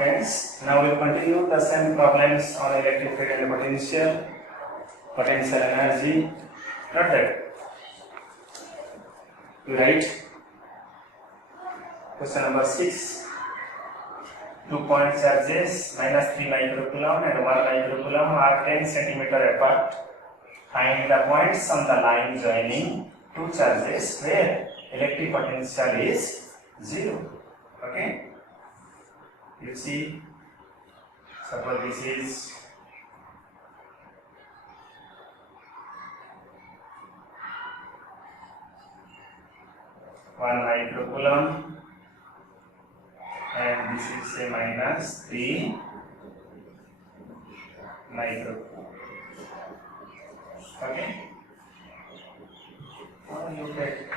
friends, now we'll continue the same problems on electric field and potential energy. Not that. You write question number 6. 2 point charges minus 3 microcoulomb and 1 microcoulomb are 10 centimeter apart. Find the points on the line joining two charges where electric potential is 0. Okay? You see, suppose this is one microcoulomb and this is a minus 3 microcoulomb. Okay? Now you get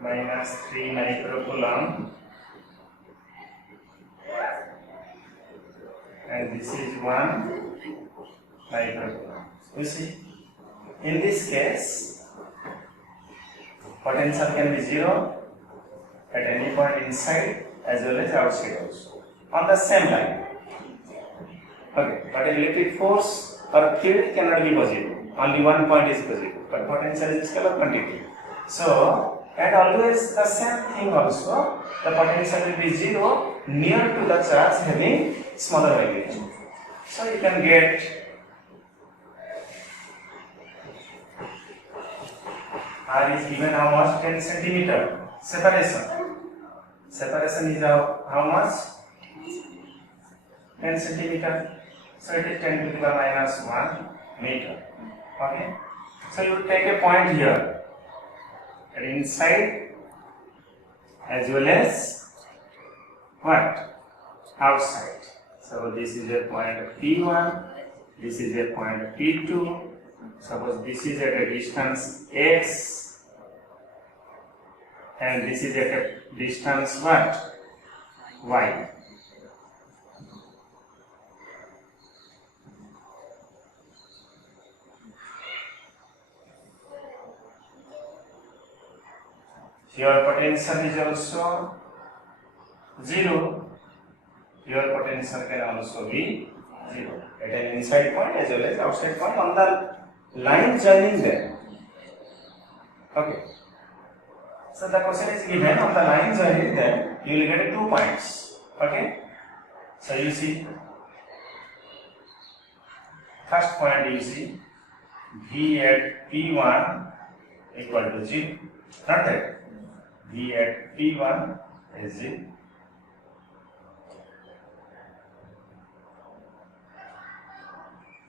minus 3 microcoulomb and this is 1 microcoulomb. You see, in this case, potential can be 0 at any point inside as well as outside also on the same line. Okay, but electric force or field cannot be positive. Only one point is positive, but potential is a scalar quantity. So, and always the same thing also, the potential will be 0 near to the charge having smaller vibration. So you can get R is given how much? 10 centimeter. Separation. Separation is how much? 10 centimeter. So it is 10 to the power minus 1 meter. Okay. So you take a point here. Inside as well as what? Outside. So this is a point P1, this is a point P2. Suppose this is at a distance x and this is at a distance what? Y. Your potential is also 0. Your potential can also be 0 at an inside point as well as outside point on the line joining them. Okay. So the question is given on the line joining them, you will get 2 points. Okay. So you see, first point you see V at P1 equal to 0. Not that. V at P1 is 0.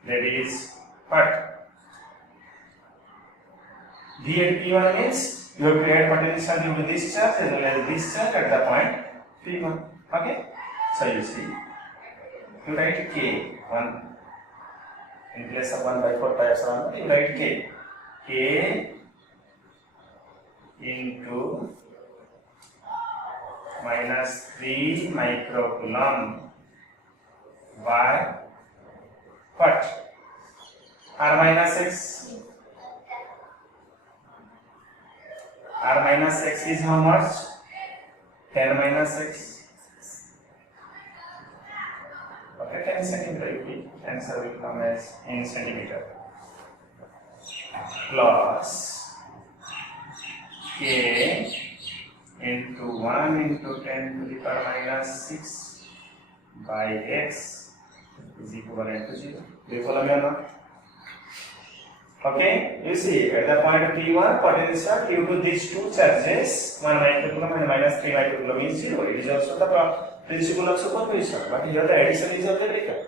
That is what? V at P1 means you have created potential due to this charge as well as this charge at the point P1. Okay? So you see, you write K, 1 in place of 1 by 4 pi epsilon, you write K. K into minus 3 microcoulomb by what? R minus x. R minus x is how much? 10 minus x. Okay, 10 centimeter you keep. Answer will come as in centimeter. Plus K into 1 into 10 to the power minus 6 by x is equivalent to 0. Do you follow me or not? Okay, you see at the point P1 potential due to these two charges 1 microcoulomb and minus 3 microcoulomb is 0. It is also the principle of superposition, but here the addition is already done.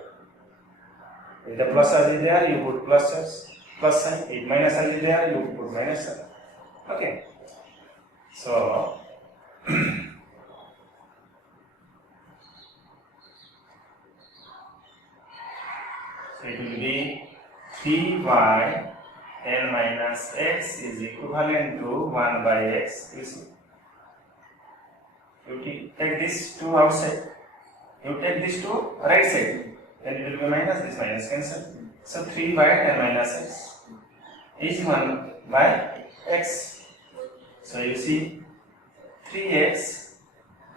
If the plus charge is there, you put plus charge, plus sign. If minus charge is there, you put minus sign. Okay. So it will be 3y n minus x is equivalent to 1 by x. You see, you take this to outside, you take this to right side, then it will be minus, this minus cancel. So 3 by n minus x is 1 by x. So you see 3x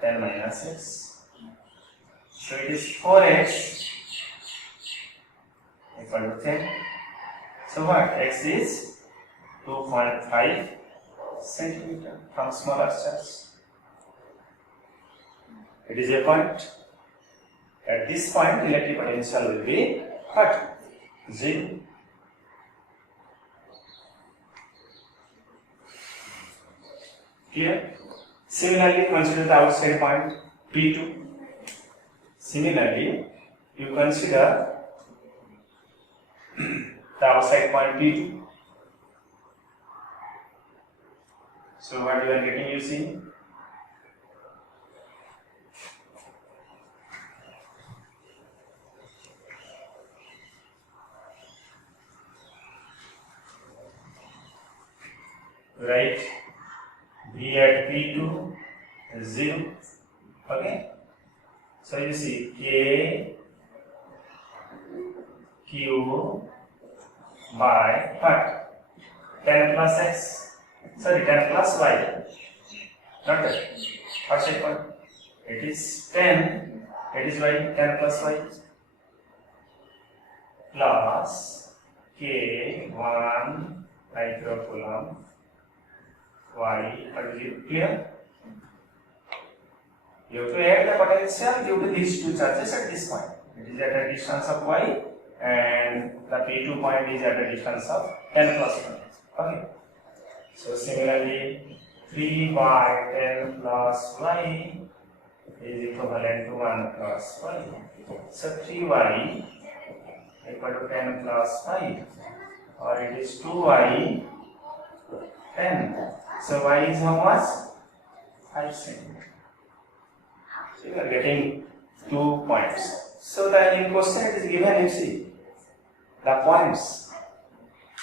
10 minus x. So it is 4x equal to 10. So what? X is 2.5 centimeter from smaller charge. It is a point. At this point, electric potential will be what? 0. Clear? Similarly, consider the outside point P2. Similarly, you consider the outside point P2. So what you are getting, you see? Right? V at P2 is 0. Okay? So you see K Q by what? 10 plus x. Sorry, 10 plus y. Not that. What's the point? It is 10. It is y. 10 plus y. Plus K1 microcoulomb y. What is it? Clear? You have to add the potential due to these two charges at this point. It is at a distance of y, and the P2 point is at a distance of 10 plus 1. Okay. So similarly, 3 by 10 plus y is equivalent to 1 plus y. So 3y equal to 10 plus y, or it is 2y 10. So y is how much? 5 centimeters. So you are getting 2 points. So the in question it is given, you see, the points.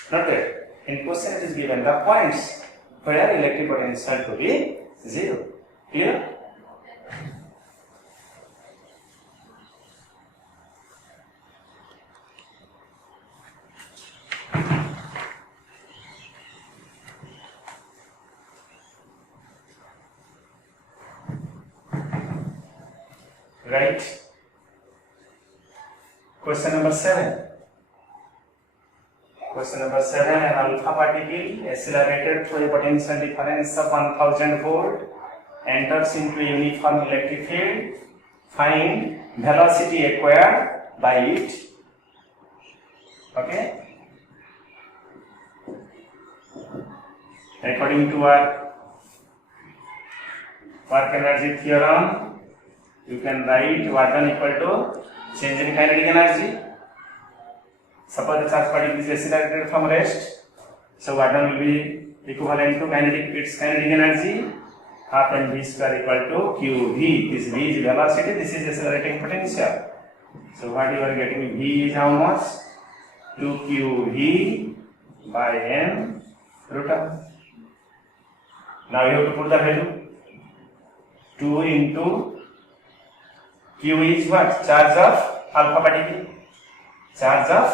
Not that. In question it is given the points where electric potential to be 0. Clear? Right? Question number 7. Question number 7. An alpha particle accelerated through a potential difference of 1000 volt enters into a uniform electric field. Find velocity acquired by it. Okay? According to our work energy theorem, you can write work done equal to change in kinetic energy. Suppose the charge particle is accelerated from rest, so work done will be equivalent to its kinetic energy, half mv square equal to qv. This v is velocity, this is accelerating potential. So what you are getting, v is how much? 2qv by m root of. Now you have to put the value. 2 into q is what? Charge of alpha particle. Charge of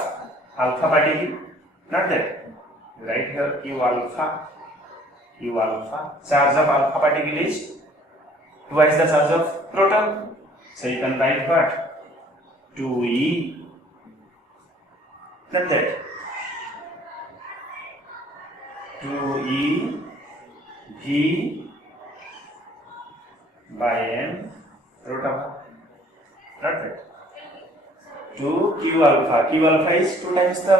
alpha particle. Not that. Right here q alpha. Q alpha. Charge of alpha particle is twice the charge of proton. So you can write what? 2e. Not that. 2e v by m root of. Not that. 2 q alpha. Q alpha is 2 times the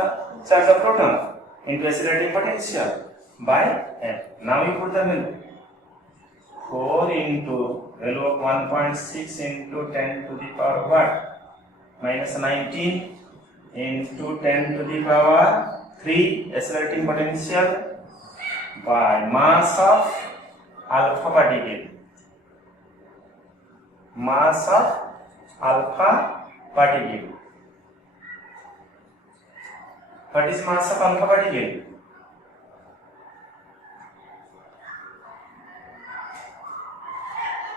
charge of proton into accelerating potential by m. Now you put the value. 4 into value of 1.6 into 10 to the power what? Minus 19 into 10 to the power 3 accelerating potential by mass of alpha particle. Mass of alpha particle. What is mass of alpha particle?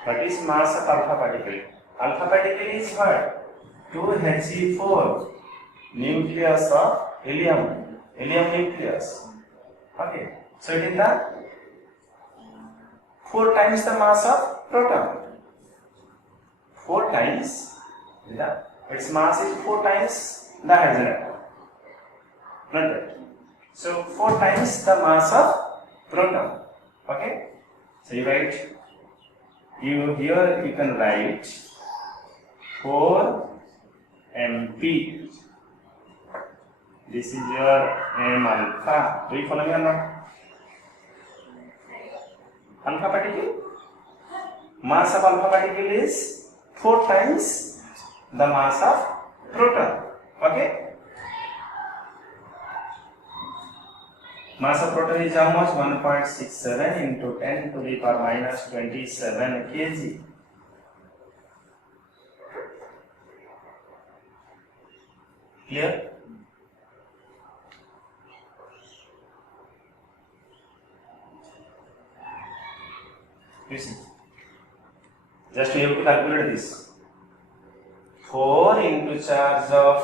What is mass of alpha particle? Alpha particle is what? 2He4 nucleus of helium nucleus. Okay. So it is the 4 times the mass of proton. 4 times its mass is 4 times the hydrogen atom. Not right. So 4 times the mass of proton. Okay. So you write. Here you can write 4 MP. This is your M alpha. Do you follow me or not? Alpha particle. Mass of alpha particle is 4 times the mass of proton. Okay. Mass of proton is how much? 1.67 into 10 to the power minus 27 kg. Clear? You see. Just you have to calculate this. 4 into charge of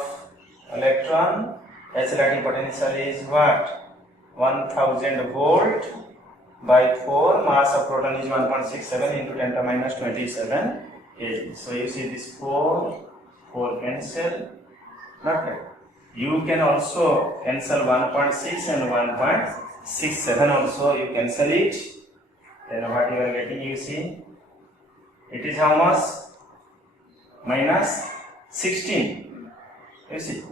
electron, accelerating potential is what? 1000 volt by 4, mass of proton is 1.67 into 10 to the minus 27 kg. So you see this 4 cancel, not right. You can also cancel 1.6 and 1.67 also, you cancel it. Then what you are getting, you see, it is how much? Minus 16. You see,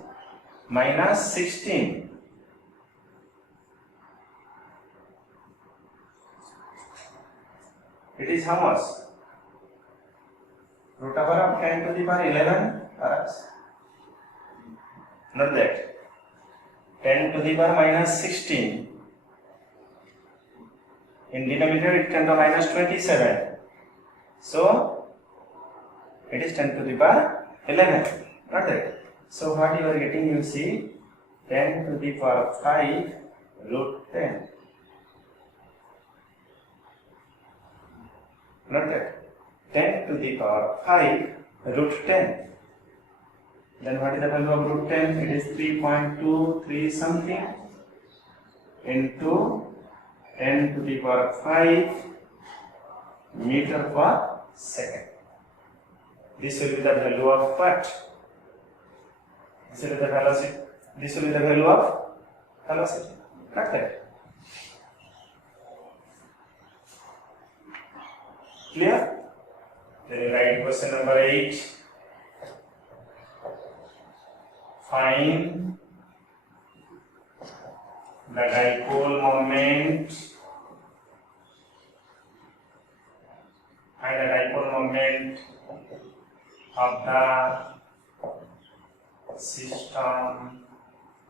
minus 16. It is how much? Root over of 10 to the power 11 hours. Not that. 10 to the power minus 16. In denominator it 10 to the minus 27. So it is 10 to the power 11. Not that. So what you are getting, you see, 10 to the power 5 root 10. Not that. 10 to the power 5 root 10. Then what is the value of root 10? It is 3.23 something into 10 to the power 5 meter per second. This will be the value of what? This will be the velocity. This will be the value of velocity. Not that. Clear? Then you write question number 8. Find the dipole moment. Find the dipole moment of the system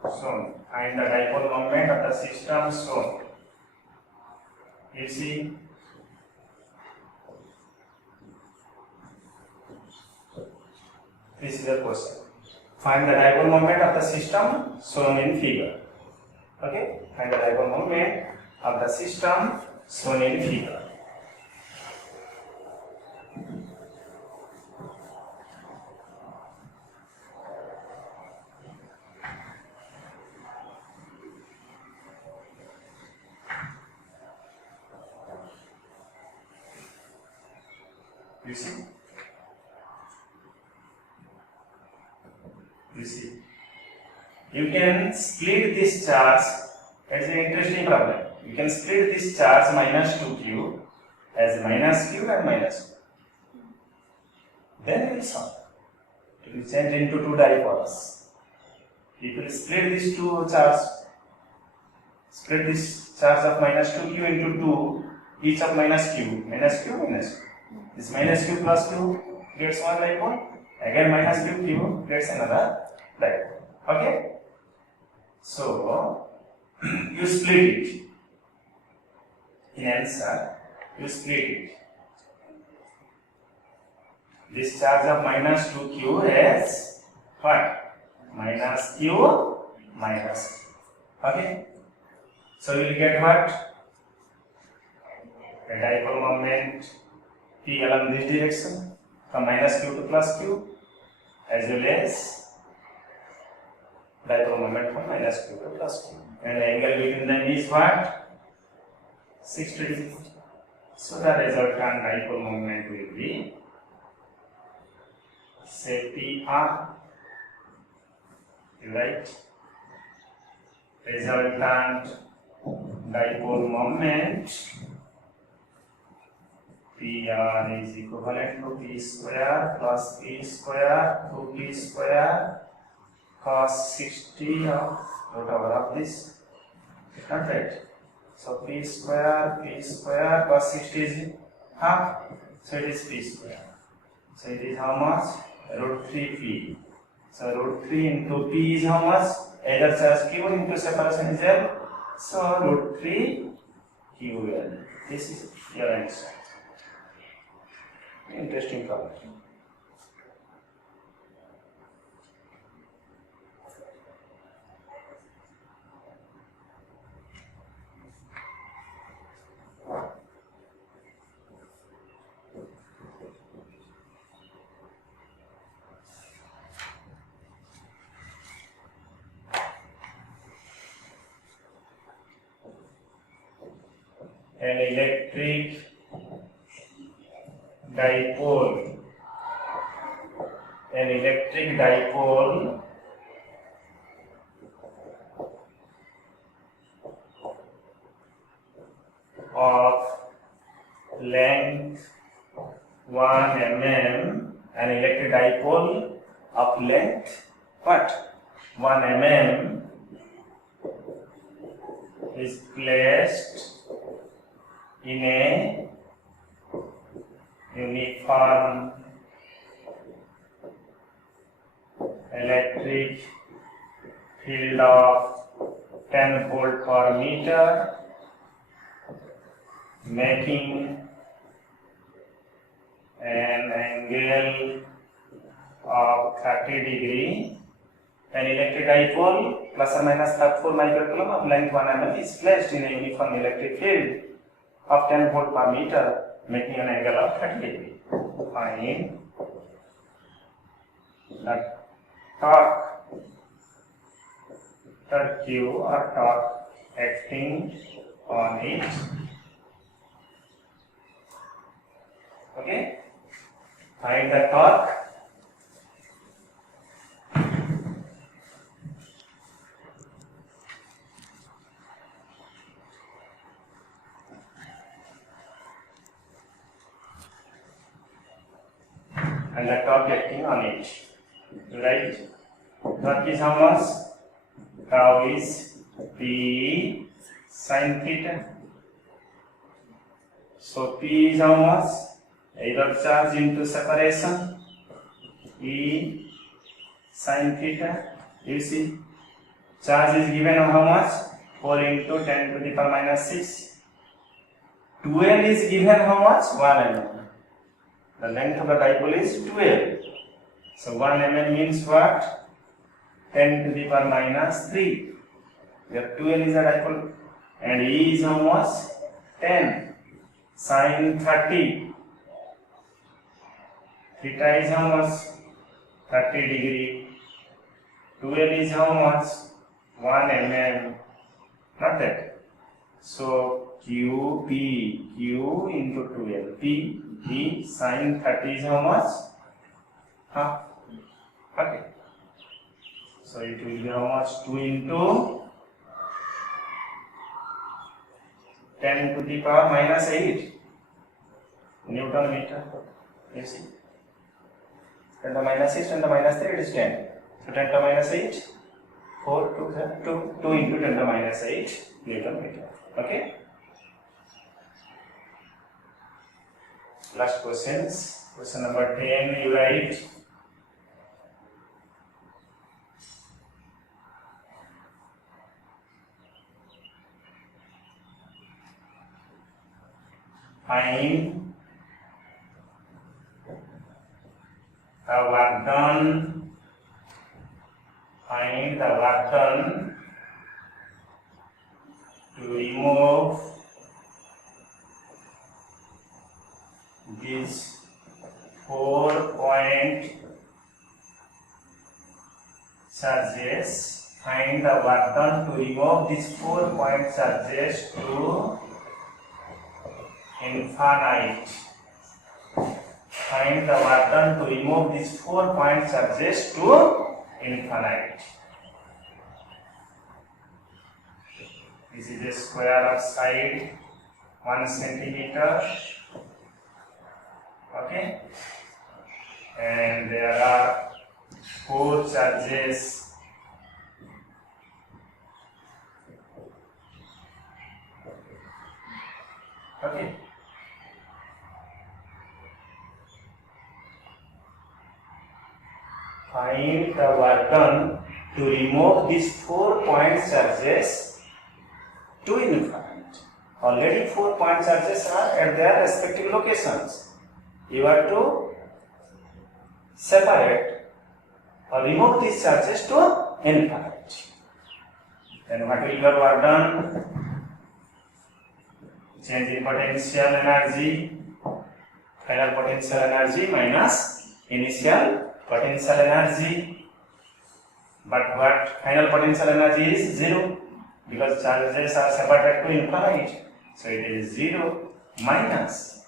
shown. Find the dipole moment of the system shown. You see. This is the question. Find the dipole moment of the system shown in figure. Okay? Find the dipole moment of the system shown in figure. You see? You see, you can split this charge. It's an interesting problem. You can split this charge minus 2q as minus q and minus q. Then we will solve. It will change into two dipoles. If you split these two charges, split this charge of minus 2q into 2, each of minus q, minus q, minus q. This minus q plus q gets one dipole. Again minus q gets another dipole. Okay? So you split it. In answer, you split it. This charge of minus 2q is what? Minus q minus q. Okay? So you will get what? A dipole moment p along this direction from minus q to plus q, as well as dipole moment from minus q to plus q. And the angle between them is what? 60 degrees. So the resultant dipole moment will be, say, PR, right? Resultant dipole moment PR is equivalent to P square plus P square 2P square cos 60 of root over of this. Not right? So P square cos 60 is half. So it is P square. So it is how much? Root 3P. So root 3 into P is how much? Either charge Q into separation is L. So root 3 QL. This is your answer. Interesting problem. An electric dipole of length 1 mm, an electric dipole of length what? 1 mm is placed in a uniform electric field of 10 volt per meter, making an angle of 30 degree. An electric dipole plus or minus 34 microcoulomb of length 1 mm is placed in a uniform electric field of 10 volt per meter, making an angle of 30 degree. Find the torque Q or torque acting on it. Okay, find the torque. And the torque acting on it, right? Torque is how much? Tau is P sin theta. So P is how much? Either charge into separation, E sin theta. You see, charge is given how much? 4 into 10 to the power minus 6. 12 is given how much? 1 mm. The length of the dipole is 12. So 1 mm means what? 10 to the power minus 3. Where 12 is a dipole. And E is how much? 10. Sin 30. Theta is how much? 30 degree. 12 is how much? 1 mm. Not that. So Q into 12. P sin 30 is how much? Okay. So it will be how much? 2 into 10 to the power minus 8 Newton meter. You see, 10 to the minus 6, 10 to the minus 3, it is 10. So 10 to the minus 8, 2 into 10 to the minus 8 Newton meter. Okay. Last questions. Question number 10, you write. Find the work done. Find the work done to remove these 4-point charges. Find the work done to remove these 4-point charges to infinite. Find the work done to remove these 4 point charges to infinite. This is the square of side 1 centimeter. Okay, and there are 4 charges. Okay. Find the work done to remove these 4 point charges to infinite. Already 4 point charges are at their respective locations. You have to separate or remove these charges to infinite. Then what will your work done? Change in potential energy, final potential energy minus initial potential energy. But what final potential energy is? 0, because charges are separated to infinite. So it is 0 minus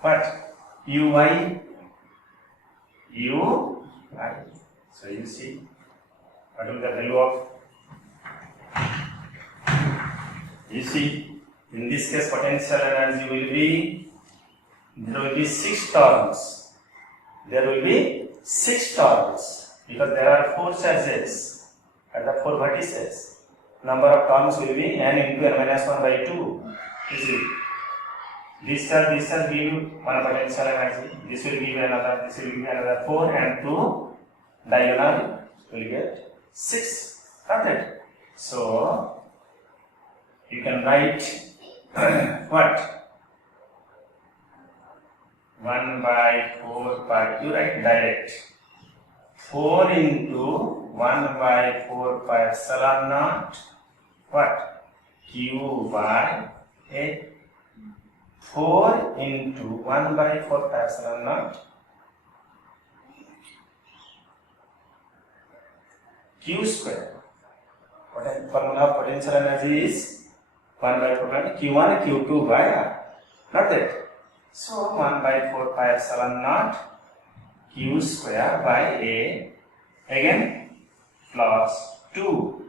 what? Uy. So you see, what will the value of? You see, in this case potential energy will be, there will be 6 terms. There will be 6 terms because there are 4 charges at the 4 vertices. Number of terms will be n into n minus 1 by 2. You see, this charge give one potential energy, this will give another, this will give another 4, and 2 diagonal will get 6. Not that. So you can write what? 1 by 4 pi, you write direct. 4 into 1 by 4 pi epsilon naught, what? Q by A. 4 into 1 by 4 pi epsilon naught Q square. Formula of potential energy is 1 by 4 pi Q1 Q2 by R. Not that. So 1 by 4 pi epsilon naught Q square by A again plus 2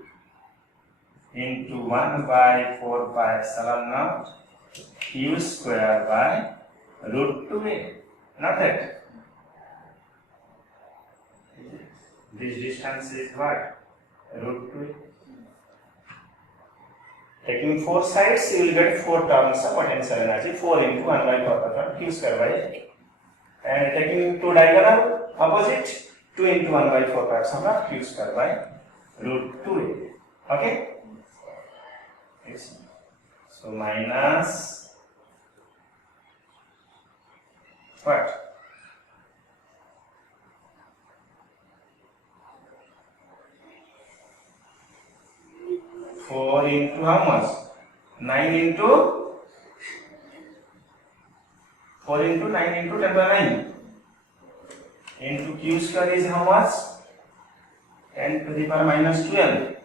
into 1 by 4 pi epsilon naught Q square by root 2A. Not that. This distance is what? Root 2A. Taking 4 sides, you will get 4 terms of potential energy. 4 into 1 by 4 pi Q square by A. And taking 2 diagonal opposite, 2 into 1 by 4 pi epsilon naught Q square by root 2A. Okay? Yes. So minus what? 4 into how much? 9 into 4 into 9 into 10 by 9 into Q square is how much? 10 to the power minus 12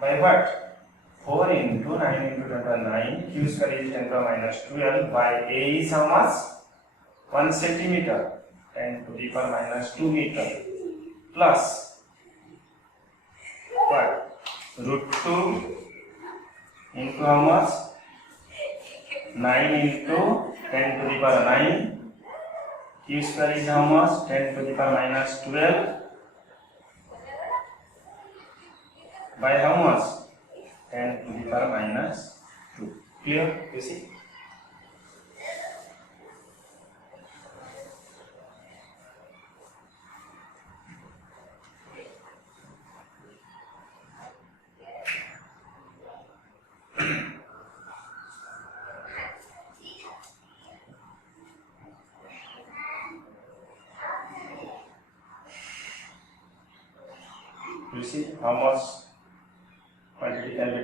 by what? 4 into 9 into 10 by 9, Q square is 10 to the minus 12 by A is how much? 1 centimeter, 10 to the power minus 2 meter plus what? Root 2 into how much? 9 into 10 to the power 9. Q square is how much? 10 to the power minus 12 by how much? 10 to the power minus 2. Clear? You see? You see how much quantity can be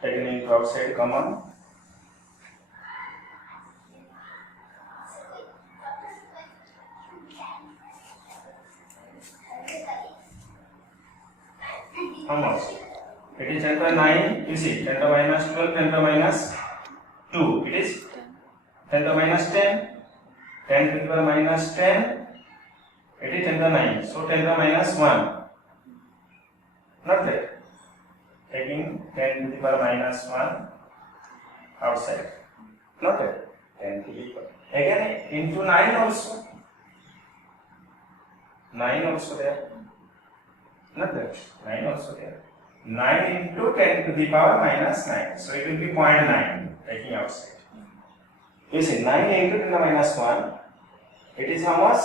taken into outside common? How much? It is 10 to the 9. You see, 10 to the minus 12, 10 to the minus 2. It is 10 to the minus 10. 10 to the minus 10. It is 10 to the 9. So 10 to the minus 1. Not that. Taking 10 to the power minus 1 outside. Not that. 10 to the power. Again into 9 also. 9 also there. Not that. 9 also there. 9 into 10 to the power minus 9. So it will be 0.9 taking outside. You see 9 into 10 to the minus 1. It is how much?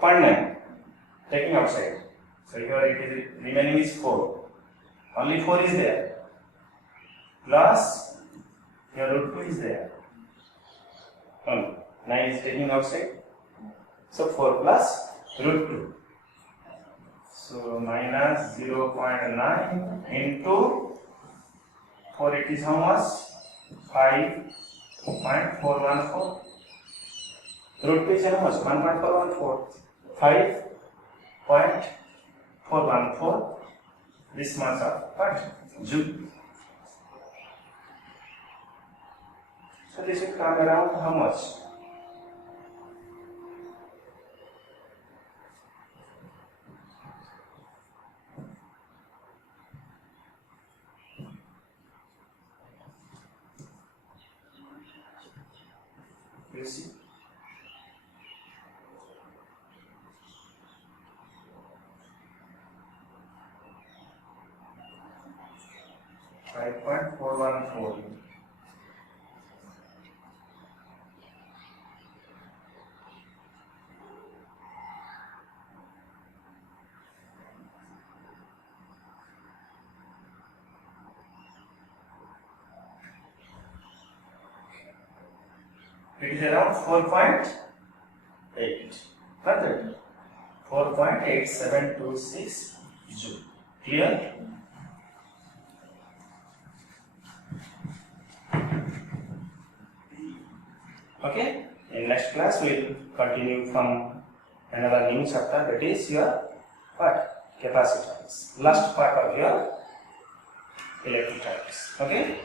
0.9 taking outside. So here it is remaining is 4. Only 4 is there. Plus your root 2 is there. 9 is taking outside. So 4 plus root 2. So minus 0.9 into 4, it is how much? 5.414. Root 2 is how much? 1.414. 5.414. This much of what? Joule. So this will come around how much? You see? .414. It is around 4.8. Not that. 4.8726 joule. Clear? Okay. In next class we will continue from another new chapter, that is your what? Capacitance. Last part of your electric types. Okay.